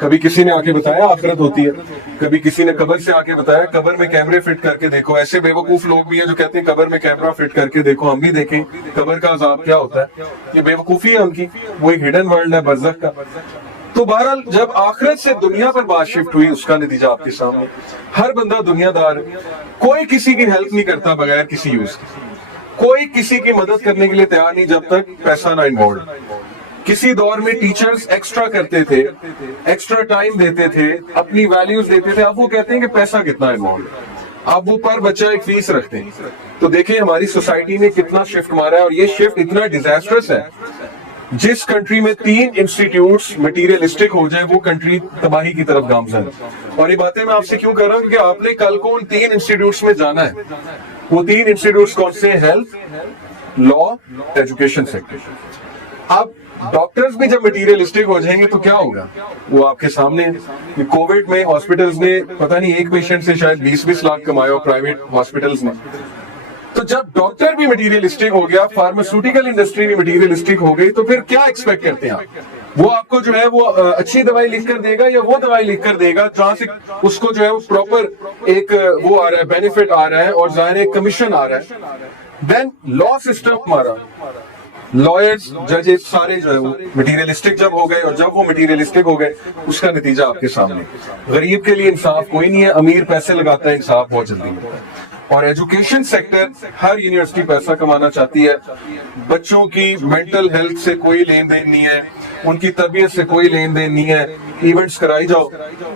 کبھی کسی نے آ کے بتایا آخرت ہوتی ہے، کبھی کسی نے قبر سے آ کے بتایا قبر میں کیمرے فٹ کر کے دیکھو. ایسے بے وقوف لوگ بھی ہیں جو کہتے ہیں قبر میں کیمرہ فٹ کر کے دیکھو، ہم بھی دیکھیں قبر کا عذاب کیا ہوتا ہے. یہ بے وقوفی ہے ان کی، وہ ایک ہڈن ورلڈ ہے برزخ کا. تو بہرحال جب آخرت سے دنیا پر بات شفٹ ہوئی، اس کا نتیجہ آپ کے سامنے. ہر بندہ دنیا دار ہے، کوئی کسی کی ہیلپ نہیں کرتا بغیر کسی یوز کے، کوئی کسی کی مدد کرنے کے لیے تیار نہیں جب تک پیسہ نہ انوالوڈ. کسی دور میں ٹیچرز ایکسٹرا کرتے تھے، ایکسٹرا ٹائم دیتے تھے، اپنی ویلیوز دیتے تھے. اب وہ کہتے ہیں کہ پیسہ کتنا انوالوڈ ہے، اب وہ پر بچہ ایک فیس رکھتے ہیں. تو دیکھیں ہماری سوسائٹی نے کتنا شفٹ مارا ہے، اور یہ شفٹ اتنا ڈیزاسٹرس ہے. جس کنٹری میں 3 انسٹیٹیوٹس مٹیریلسٹک ہو جائے وہ کنٹری تباہی کی طرف گامزن ہے. اور یہ باتیں میں آپ سے کیوں کر رہا ہوں کہ آپ نے کل کو ان 3 انسٹیٹیوٹس میں جانا ہے. وہ 3 انسٹیٹیوٹس کون سے ہیں؟ ہیلتھ، لا، ایجوکیشن سیکٹر. اب ڈاکٹرز بھی جب مٹیریلسٹک ہو جائیں گے تو کیا ہوگا؟ وہ آپ کے سامنے ہے. کووڈ میں ہاسپٹلز نے پتہ نہیں ایک پیشنٹ سے شاید 20 لاکھ کمایا پرائیویٹ ہاسپٹلز نے. تو جب ڈاکٹر بھی مٹیریلسٹک ہو گیا، فارماسیوٹیکل انڈسٹری بھی مٹیریلسٹک ہو گئی، تو پھر کیا ایکسپیکٹ کرتے ہیں آپ؟ وہ آپ کو جو ہے وہ اچھی دوائی لکھ کر دے گا، یا وہ دوائی لکھ کر دے گا جہاں سے اس کو جو ہے وہ پراپر ایک وہ آ رہا ہے، بینیفٹ آ رہا ہے، اور ظاہر ایک کمیشن آ رہا ہے. دین لا سسٹم ہمارا، لائرز، ججز سارے جو ہے وہ مٹیریلسٹک جب ہو گئے، اور جب وہ مٹیریلسٹک ہو گئے اس کا نتیجہ آپ کے سامنے. غریب کے لیے انصاف کوئی نہیں ہے، امیر پیسے لگاتا ہے، انصاف بہت جلدی ہوتا ہے. اور ایجوکیشن سیکٹر، ہر یونیورسٹی پیسہ کمانا چاہتی ہے. بچوں کی مینٹل ہیلتھ سے کوئی لین دین نہیں ہے، ان کی تربیت سے کوئی لین دین نہیں ہے. ایونٹس کرائی جاؤ،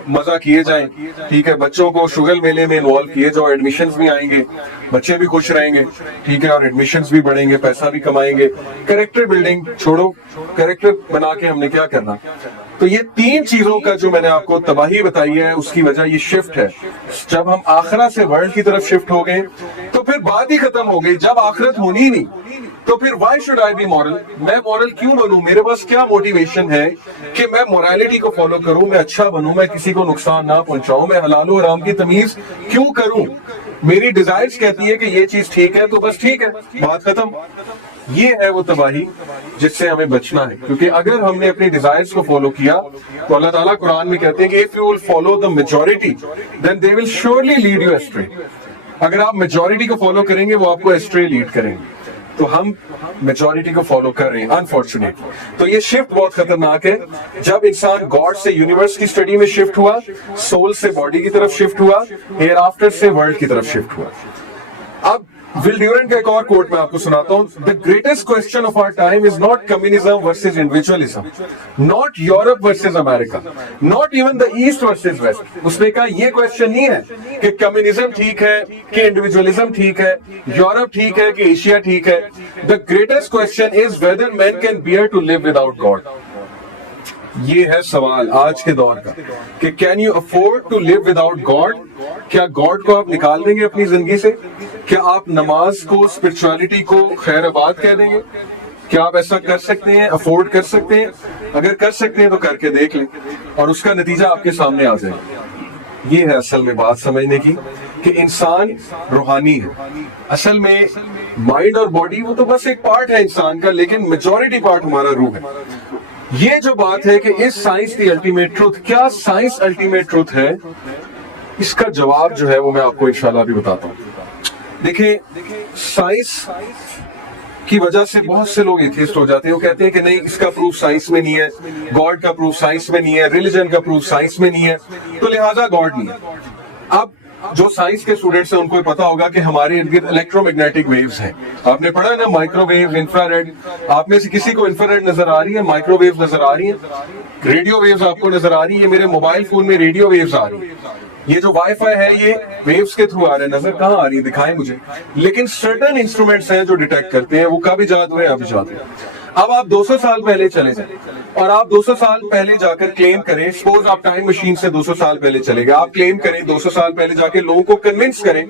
مزہ کیے جائیں، ٹھیک ہے. بچوں کو شگل میلے میں انوالو کیے جاؤ، ایڈمیشنز بھی آئیں گے، بچے بھی خوش رہیں گے، ٹھیک ہے، اور ایڈمیشنز بھی بڑھیں گے، پیسہ بھی کمائیں گے. کریکٹر بلڈنگ چھوڑو، کریکٹر بنا کے ہم نے کیا کرنا؟ تو یہ 3 چیزوں کا جو میں نے آپ کو تباہی بتائی ہے، اس کی وجہ یہ شفٹ ہے. جب ہم آخرت سے ورلڈ کی طرف شفٹ ہو گئے تو پھر بات ہی ختم ہو گئی. جب آخرت ہونی ہی نہیں تو پھر why should I be moral? میں مورل کیوں بنوں؟ میرے پاس کیا موٹیویشن ہے کہ میں مورالٹی کو فالو کروں، میں اچھا بنوں، میں کسی کو نقصان نہ پہنچاؤں، میں حلال و حرام کی تمیز کیوں کروں؟ میری ڈیزائرز کہتی ہے کہ یہ چیز ٹھیک ہے تو بس ٹھیک ہے، بات ختم. یہ ہے وہ تباہی جس سے ہمیں بچنا ہے. کیونکہ اگر ہم نے اپنی ڈیزائرز کو فالو کیا تو اللہ تعالیٰ قرآن میں کہتے ہیں کہ if you will follow the majority then they will surely lead you astray. اگر آپ میجورٹی کو فالو کریں گے وہ آپ کو ایسٹرے لیڈ کریں گے. تو ہم میجورٹی کو فالو کر رہے ہیں انفارچونیٹلی. تو یہ شفٹ بہت خطرناک ہے. جب انسان گاڈ سے یونیورس کی اسٹڈی میں شفٹ ہوا، سول سے باڈی کی طرف شفٹ ہوا، ہیئر آفٹر سے ورلڈ کی طرف شفٹ ہوا. اب ول ڈیورنٹ کا ایک اور کوٹ میں آپ کو سناتا ہوں. The greatest question of our time is not communism versus individualism, not Europe versus America, not even the East versus West. اس نے کہا یہ کوشچن نہیں ہے کہ کمیونزم ٹھیک ہے کہ انڈیویجولزم ٹھیک ہے، یورپ ٹھیک ہے کہ ایشیا ٹھیک ہے. The greatest question is whether men can bear to live without God. یہ ہے سوال آج کے دور کا کہ can you afford to live without God? کیا گاڈ کو آپ نکال دیں گے اپنی زندگی سے؟ کیا آپ نماز کو، اسپرچولیٹی کو خیر آباد کہہ دیں گے؟ کیا آپ ایسا کر سکتے ہیں، افورڈ کر سکتے ہیں؟ اگر کر سکتے ہیں تو کر کے دیکھ لیں، اور اس کا نتیجہ آپ کے سامنے آ جائے. یہ ہے اصل میں بات سمجھنے کی کہ انسان روحانی ہے. اصل میں مائنڈ اور باڈی وہ تو بس ایک پارٹ ہے انسان کا، لیکن میجورٹی پارٹ ہمارا روح ہے. یہ جو بات ہے کہ اس سائنس کی الٹیمیٹ ٹروتھ، کیا سائنس الٹیمیٹ ٹروتھ ہے؟ اس کا جواب جو ہے وہ میں آپ کو انشاءاللہ بھی بتاتا ہوں. دیکھیں سائنس کی وجہ سے بہت سے لوگ ایتھیسٹ ہو جاتے ہیں. وہ کہتے ہیں کہ نہیں، اس کا پروف سائنس میں نہیں ہے، گاڈ کا پروف سائنس میں نہیں ہے، ریلیجن کا پروف سائنس میں نہیں ہے، تو لہٰذا گاڈ نہیں ہے. اب جو سائنس کے اسٹوڈنٹس ہیں ان کو پتا ہوگا کہ ہمارے ارد گرد الیکٹرو میگنیٹک ویوز ہیں. آپ نے پڑھا ہے نا، مائکرو ویوز، انفرا ریڈ. آپ میں سے کسی کو انفرا ریڈ نظر آ رہی ہے؟ مائکرو ویوز نظر آ رہی ہیں؟ ریڈیو ویوز آپ کو نظر آ رہی ہے؟ میرے موبائل فون میں ریڈیو ویوز آ رہی ہیں. یہ جو وائی فائی ہے یہ ویوز کے تھرو آ رہے ہیں. نظر کہاں آ رہی ہے؟ دکھائیں مجھے. لیکن سرٹن انسٹرومنٹس ہیں جو ڈیٹیکٹ کرتے ہیں. وہ کب ایجاد ہوئے؟ اب ایجاد ہوئے. اب آپ 200 سال پہلے چلے جائیں اور آپ 200 سال پہلے جا کر کلیم کریں، سپوز آپ ٹائم مشین سے 200 سال پہلے چلے گئے، آپ کلیم کریں 200 سال پہلے جا کے لوگوں کو کنونس کریں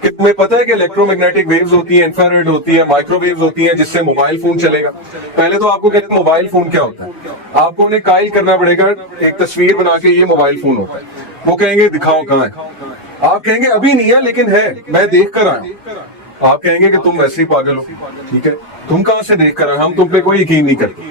کہ تمہیں پتہ ہے کہ الیکٹرو میگنیٹک ویوز ہوتی ہیں، انفراریڈ ہوتی ہے، مائکرو ویوز ہوتی ہیں جس سے موبائل فون چلے گا. پہلے تو آپ کو کہتے ہیں موبائل فون کیا ہوتا ہے، آپ کو انہیں قائل کرنا پڑے گا ایک تصویر بنا کے یہ موبائل فون ہوتا ہے. وہ کہیں گے دکھاؤ کہاں ہے. آپ کہیں گے ابھی نہیں ہے لیکن ہے، میں دیکھ کر آیا ہوں. آپ کہیں گے کہ تم ویسے ہی پاگل ہو. ٹھیک ہے، تم کہاں سے دیکھ کر آئے؟ ہم تم پہ کوئی یقین نہیں کرتے.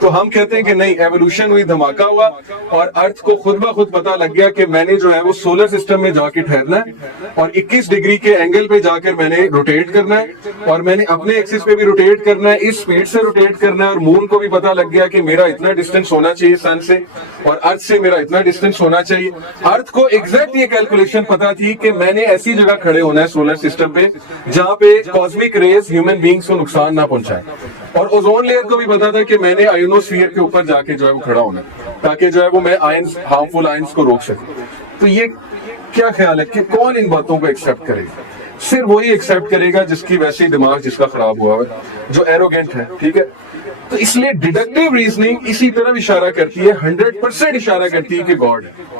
تو ہم کہتے ہیں کہ نہیں، ایوولوشن ہوئی، دھماکہ ہوا اور ارتھ کو خود بخود پتا لگ گیا کہ میں نے جو ہے وہ سولر سسٹم میں جا کے ٹھہرنا ہے اور 21 ڈگری کے اینگل پہ جا کر میں نے روٹیٹ کرنا ہے اور میں نے اپنے ایکسس پہ بھی روٹیٹ کرنا ہے، اس سپیڈ سے روٹیٹ کرنا ہے، اور مون کو بھی پتا لگ گیا کہ میرا اتنا ڈسٹینس ہونا چاہیے سن سے اور ارتھ سے میرا اتنا ڈسٹینس ہونا چاہیے۔ ارتھ کو ایگزیکٹ یہ کیلکولیشن پتا تھی کہ میں نے ایسی جگہ کھڑے ہونا ہے سولر سسٹم پہ جہاں پہ کاسمک ریز ہیومن بینگز کو نقصان نہ پہنچائے، اور اوزون لیئر کو بھی پتا تھا کہ میں نے آئونوسفیئر کے اوپر جا کے جو ہے وہ کھڑا ہونا ہے تاکہ جو ہے وہ میں آئنز، ہارمفل آئنز کو روک سکوں۔ تو یہ کیا خیال ہے کہ کون ان باتوں کو ایکسپٹ کرے گا؟ صرف وہی ایکسپٹ کرے گا جس کی ویسے ہی دماغ جس کا خراب ہوا ہے، جو ایروگینٹ ہے، ٹھیک ہے؟ تو اس لیے ڈیڈکٹیو ریزننگ اسی طرف اشارہ کرتی ہے، 100% اشارہ کرتی ہے کہ گاڈ ہے۔